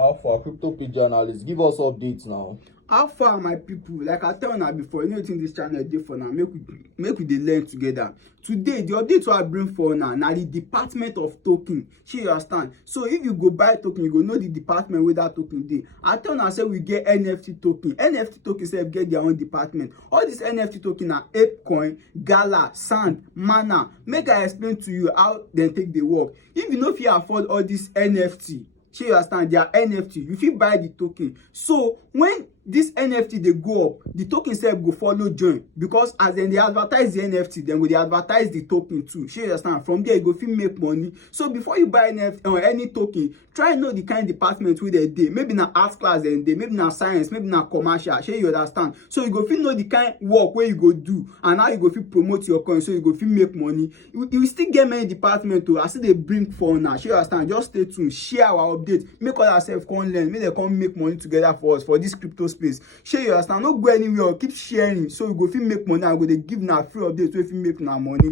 How far, crypto page journalist? Give us updates now. How far, my people? Like I tell una before, you know wetin this channel dey for now. Make we dey learn together. Today, the update wey I bring for now na the department of token. Shey you understand? So if you go buy token, you go know the department wey that token dey. I tell una say we get NFT token. NFT token sef get their own department. All these NFT token na ApeCoin, Gala, Sand, Mana. Make I explain to you how dem take dey work. If you no fit afford all these NFT, shey you understand, their NFT, you fit buy the token. So when this NFT dey go up, the token sef go follow join, because as dem dey advertise the NFT, dem go dey advertise the token too. Shey you understand? From there you go fit make money. So before you buy NFT or any token, try know the kind department wey dem dey. Maybe na art class dem dey, maybe na science, maybe na commercial. Shey you understand? So you go fit know the kind work wey you go do and how you go fit promote your coin, so you go fit make money. You still get many department o. I still dey bring for una. Shey you understand? Just stay tuned, share our update, make others sef come learn, make dem come make money together for us for this crypto space. Shey you understand? No go anywhere, keep sharing so you go fit make money and go dey give una free updates wey fit make una money.